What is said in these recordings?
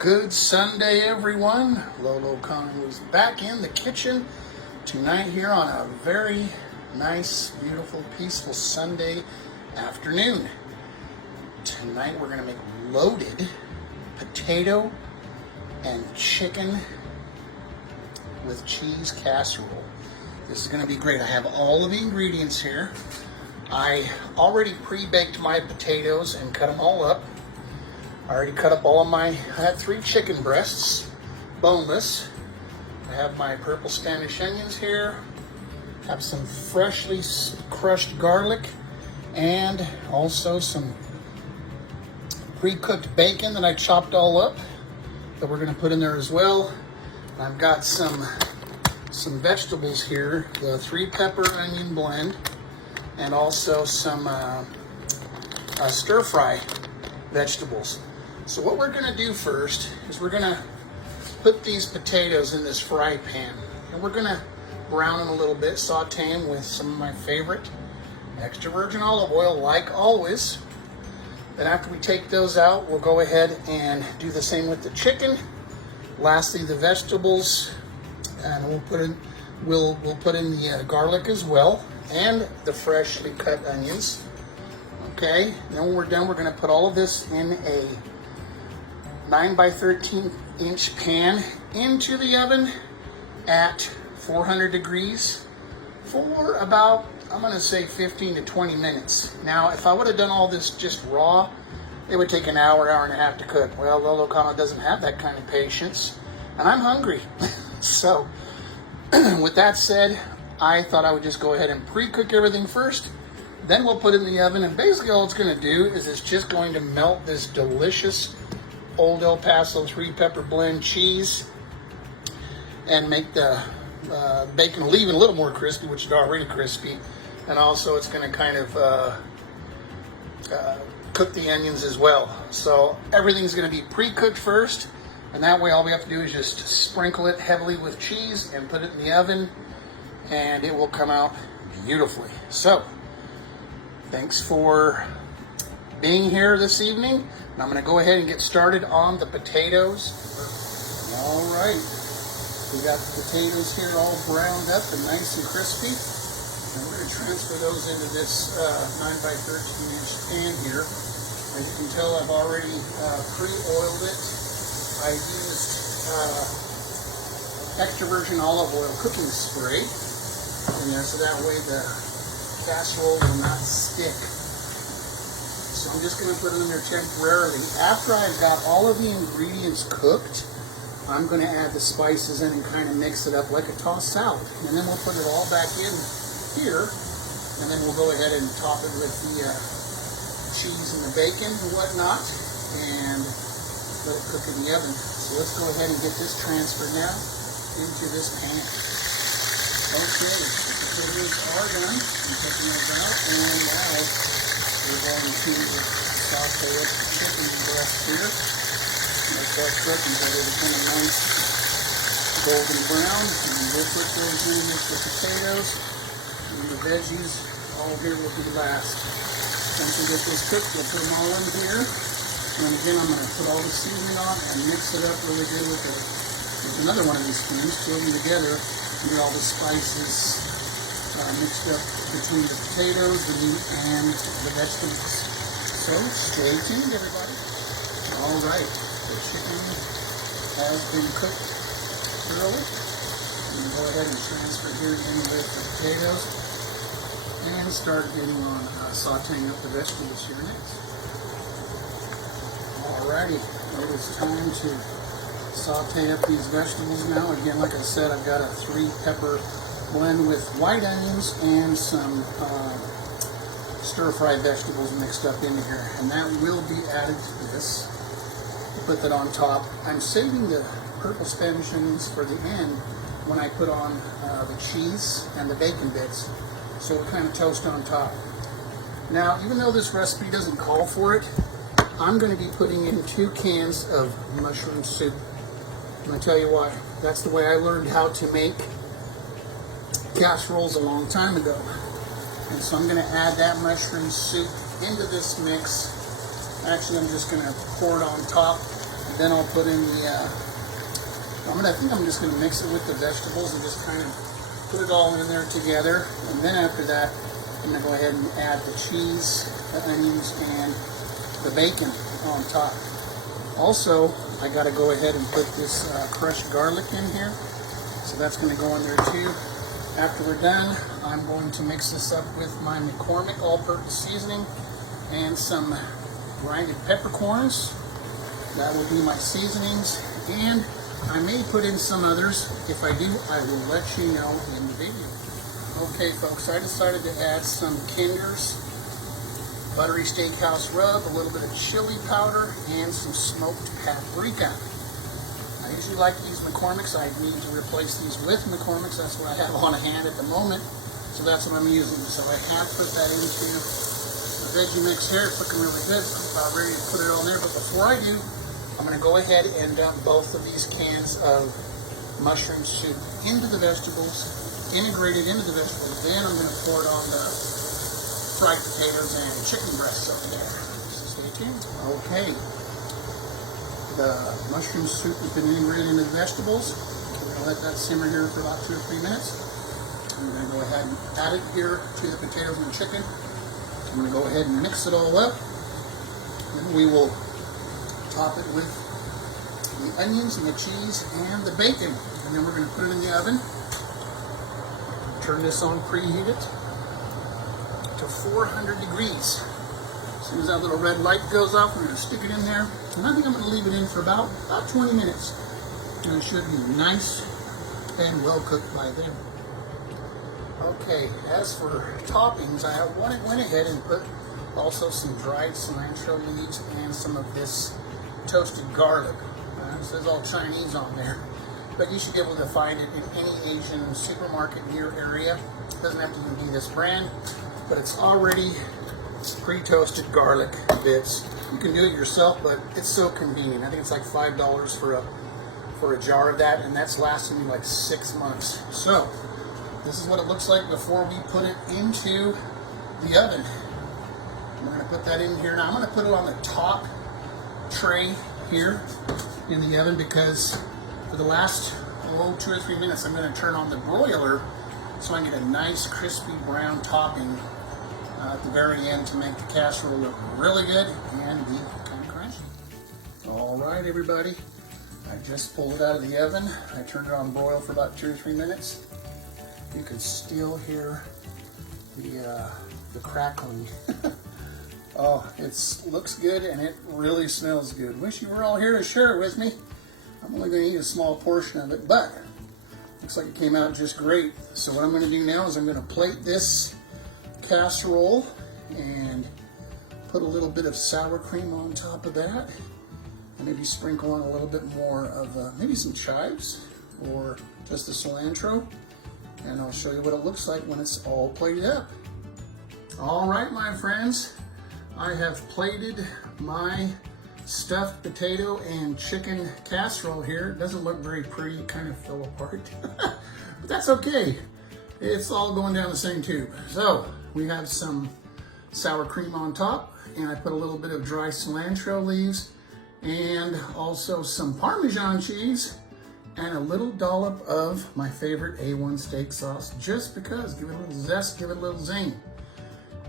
Good Sunday, everyone. Lolo Khan was back in the kitchen tonight here on a very nice, beautiful, peaceful Sunday afternoon. Tonight we're going to make loaded potato and chicken with cheese casserole. This is going to be great. I have all of the ingredients here. I already pre-baked my potatoes and cut them all up. I already cut up all of I had 3 chicken breasts, boneless. I have my purple Spanish onions here. Have some freshly crushed garlic and also some pre-cooked bacon that I chopped all up that we're going to put in there as well. I've got some vegetables here, the 3-pepper onion blend, and also some stir-fry vegetables. So what we're going to do first is we're going to put these potatoes in this fry pan, and we're going to brown them a little bit, saute them with some of my favorite extra virgin olive oil, like always. Then after we take those out, we'll go ahead and do the same with the chicken. Lastly, the vegetables, and we'll put in the garlic as well, and the freshly cut onions. Okay, then when we're done, we're going to put all of this in a 9 by 13 inch pan into the oven at 400 degrees for about, I'm going to say 15 to 20 minutes. Now, if I would have done all this just raw, it would take an hour, hour and a half to cook. Well, Lolo Kama doesn't have that kind of patience, and I'm hungry. So, with that said, I thought I would just go ahead and pre-cook everything first. Then we'll put it in the oven, and basically all it's going to do is it's just going to melt this delicious Old El Paso 3-pepper blend cheese and make the bacon even a little more crispy, which is already crispy. And also it's going to kind of cook the onions as well. So everything's going to be pre-cooked first, and that way all we have to do is just sprinkle it heavily with cheese and put it in the oven, and it will come out beautifully. So thanks for being here this evening. And I'm going to go ahead and get started on the potatoes. All right, we got the potatoes here all browned up and nice and crispy. And we're going to transfer those into this 9 by 13 inch pan here. As you can tell, I've already pre-oiled it. I used extra virgin olive oil cooking spray in there, so that way the casserole will not stick. So I'm just going to put it in there temporarily. After I've got all of the ingredients cooked, I'm going to add the spices in and kind of mix it up like a tossed salad. And then we'll put it all back in here, and then we'll go ahead and top it with the cheese and the bacon and whatnot, and let it cook in the oven. So let's go ahead and get this transferred now into this pan. Okay, the potatoes are done. I'm taking those out, and now we're going to saute up the chicken breast here. Let that cook until they become a nice golden brown. And we'll put those in with the potatoes, and the veggies all here will be last. Once we get this cooked, we'll put them all in here. And again, I'm going to put all the seasoning on and mix it up really good with another one of these spoons, put them together, and get all the spices mixed up between the potatoes, the meat, and the vegetables. So stay tuned, everybody. All right, the chicken has been cooked thoroughly. I'm going to go ahead and transfer here in with the potatoes and start getting on sauteing up the vegetables here next. Alrighty, it is time to saute up these vegetables now. Again, like I said, I've got a 3-pepper blend with white onions and some stir-fried vegetables mixed up in here, and that will be added to this. Put that on top. I'm saving the purple Spanish onions for the end when I put on the cheese and the bacon bits, so it'll kind of toast on top. Now, even though this recipe doesn't call for it, I'm going to be putting in 2 cans of mushroom soup. I'm going to tell you why. That's the way I learned how to make casseroles a long time ago. And so I'm going to add that mushroom soup into this mix. Actually, I'm just going to pour it on top Then I'll put in the, I think I'm just gonna mix it with the vegetables and just kind of put it all in there together. And then after that, I'm gonna go ahead and add the cheese, the onions, and the bacon on top. Also, I gotta go ahead and put this crushed garlic in here. So that's gonna go in there too. After we're done, I'm going to mix this up with my McCormick all-purpose seasoning and some grinded peppercorns. That will be my seasonings, and I may put in some others. If I do, I will let you know in the video. Okay folks, I decided to add some Kinder's buttery steakhouse rub, a little bit of chili powder, and some smoked paprika. I usually like to use McCormick's. I need to replace these with McCormick's. That's what I have on hand at the moment. So that's what I'm using. So I have put that into the veggie mix here. It's looking really good. I'm about ready to put it on there. But before I do, I'm going to go ahead and dump both of these cans of mushroom soup into the vegetables, integrate it into the vegetables. Then I'm going to pour it on the fried potatoes and chicken breasts over there. So stay tuned. Okay. The mushroom soup has been integrated into the vegetables. We're going to let that simmer here for about 2 or 3 minutes. I'm going to go ahead and add it here to the potatoes and the chicken. I'm going to go ahead and mix it all up. Then we will top it with the onions and the cheese and the bacon. And then we're going to put it in the oven. Turn this on, preheat it to 400 degrees. As soon as that little red light goes off, we're going to stick it in there. And I think I'm going to leave it in for about 20 minutes. And it should be nice and well cooked by then. Okay, as for toppings, I went ahead and put also some dried cilantro leaves and some of this toasted garlic. It says all Chinese on there, but you should be able to find it in any Asian supermarket in your area. It doesn't have to even be this brand, but it's already pre-toasted garlic bits. You can do it yourself, but it's so convenient. I think it's like $5 for a jar of that, and that's lasting me like 6 months. So this is what it looks like before we put it into the oven. I'm going to put that in here. Now I'm going to put it on the top tray here in the oven because for the last 2 or 3 minutes I'm going to turn on the broiler so I can get a nice crispy brown topping at the very end to make the casserole look really good and be kind of crunchy. All right, everybody, I just pulled it out of the oven. I turned it on broil for about 2 or 3 minutes. You can still hear the crackling. Oh, it looks good and it really smells good. Wish you were all here to share it with me. I'm only going to eat a small portion of it, but looks like it came out just great. So what I'm going to do now is I'm going to plate this casserole and put a little bit of sour cream on top of that, and maybe sprinkle on a little bit more of maybe some chives or just the cilantro, and I'll show you what it looks like when it's all plated up. All right, my friends, I have plated my stuffed potato and chicken casserole here. It doesn't look very pretty, it kind of fell apart, but that's okay. It's all going down the same tube. So we have some sour cream on top, and I put a little bit of dry cilantro leaves and also some Parmesan cheese and a little dollop of my favorite A1 steak sauce, just because. Give it a little zest, give it a little zing.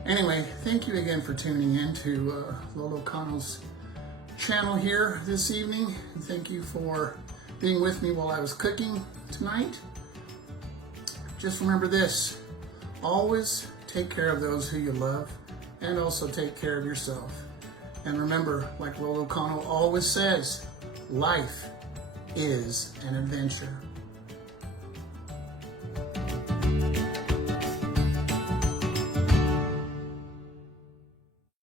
Anyway, thank you again for tuning in to Lolo Cano's channel here this evening. And thank you for being with me while I was cooking tonight. Just remember this, always take care of those who you love, and also take care of yourself. And remember, like Lolo Cano always says, life is an adventure.